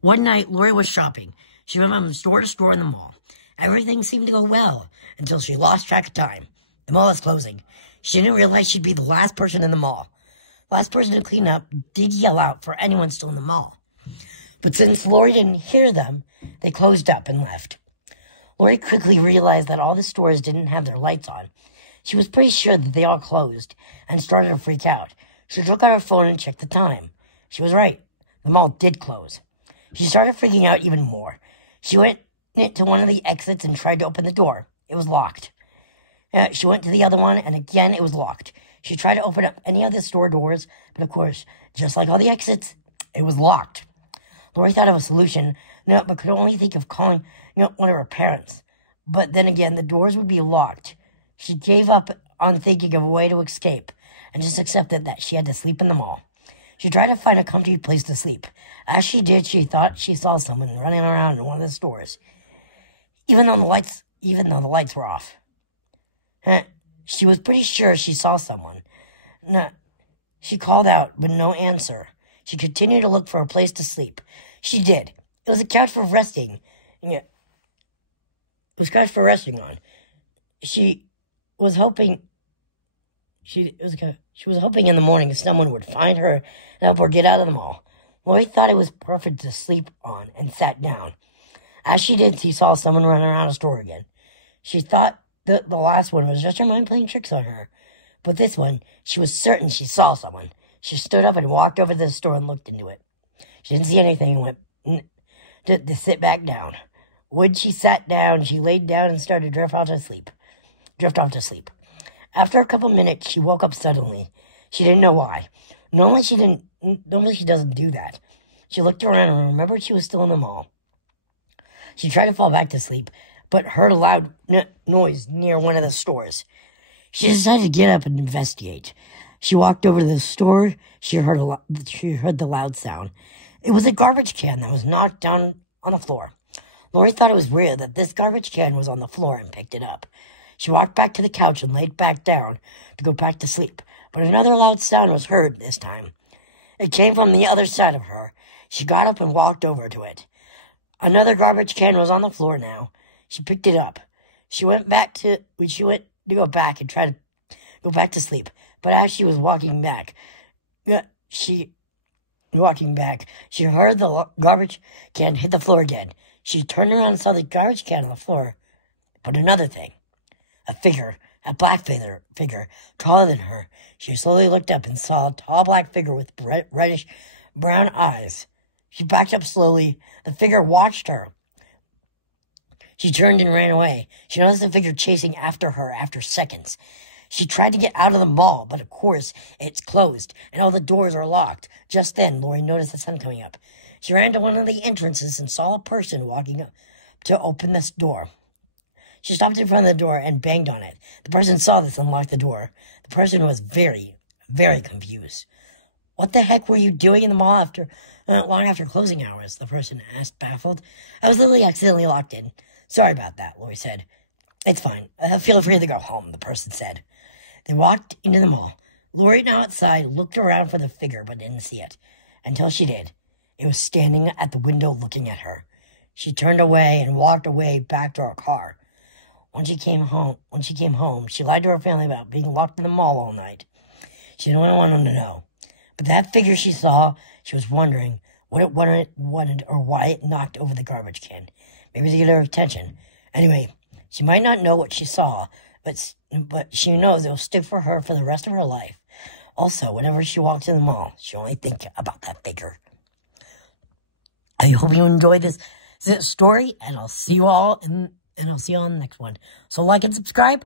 One night, Lori was shopping. She went from store to store in the mall. Everything seemed to go well until she lost track of time. The mall was closing. She didn't realize she'd be the last person in the mall. The last person to clean up did yell out for anyone still in the mall. But since Lori didn't hear them, they closed up and left. Lori quickly realized that all the stores didn't have their lights on. She was pretty sure that they all closed and started to freak out. She took out her phone and checked the time. She was right. The mall did close. She started freaking out even more. She went to one of the exits and tried to open the door. It was locked. She went to the other one, and again it was locked. She tried to open up any of the store doors, but of course, just like all the exits, it was locked. Lori thought of a solution, but could only think of calling one of her parents. But then again, the doors would be locked. She gave up on thinking of a way to escape and just accepted that she had to sleep in the mall. She tried to find a comfy place to sleep. As she did, she thought she saw someone running around in one of the stores, even though the lights were off. She was pretty sure she saw someone. She called out, but no answer. She continued to look for a place to sleep. She did. It was a couch for resting. It was a couch for resting on. She was hoping in the morning someone would find her and help her get out of the mall. Lori thought it was perfect to sleep on and sat down. As she did, she saw someone running around a store again. She thought the last one was just her mind playing tricks on her. But this one, she was certain she saw someone. She stood up and walked over to the store and looked into it. She didn't see anything and went to sit back down. When she sat down, she laid down and started to drift off to sleep. After a couple minutes, she woke up suddenly. She didn't know why. Normally she doesn't do that. She looked around and remembered she was still in the mall. She tried to fall back to sleep, but heard a loud noise near one of the stores. She decided to get up and investigate. She walked over to the store. She heard the loud sound. It was a garbage can that was knocked down on the floor. Lori thought it was weird that this garbage can was on the floor and picked it up. She walked back to the couch and laid back down to go back to sleep, but another loud sound was heard this time. It came from the other side of her. She got up and walked over to it. Another garbage can was on the floor now. She picked it up. She went to go back and try to go back to sleep, but as she was walking back, she heard the garbage can hit the floor again. She turned around and saw the garbage can on the floor, but another thing. A black figure, taller than her. She slowly looked up and saw a tall black figure with reddish brown eyes. She backed up slowly. The figure watched her. She turned and ran away. She noticed the figure chasing after her after seconds. She tried to get out of the mall, but of course it's closed and all the doors are locked. Just then, Lori noticed the sun coming up. She ran to one of the entrances and saw a person walking up to open this door. She stopped in front of the door and banged on it. The person saw this and locked the door. The person was very, very confused. "What the heck were you doing in the mall long after closing hours?" the person asked, baffled. "I was literally accidentally locked in." "Sorry about that," Lori said. "It's fine. Feel free to go home," the person said. They walked into the mall. Lori, now outside, looked around for the figure but didn't see it. Until she did. It was standing at the window looking at her. She turned away and walked away back to her car. When she came home, she lied to her family about being locked in the mall all night. She didn't want them to know. But that figure she saw, she was wondering what it wanted or why it knocked over the garbage can. Maybe to get her attention. Anyway, she might not know what she saw, but she knows it will stick for her for the rest of her life. Also, whenever she walks in the mall, she'll only think about that figure. I hope you enjoyed this story, and I'll see you all on the next one. So like and subscribe.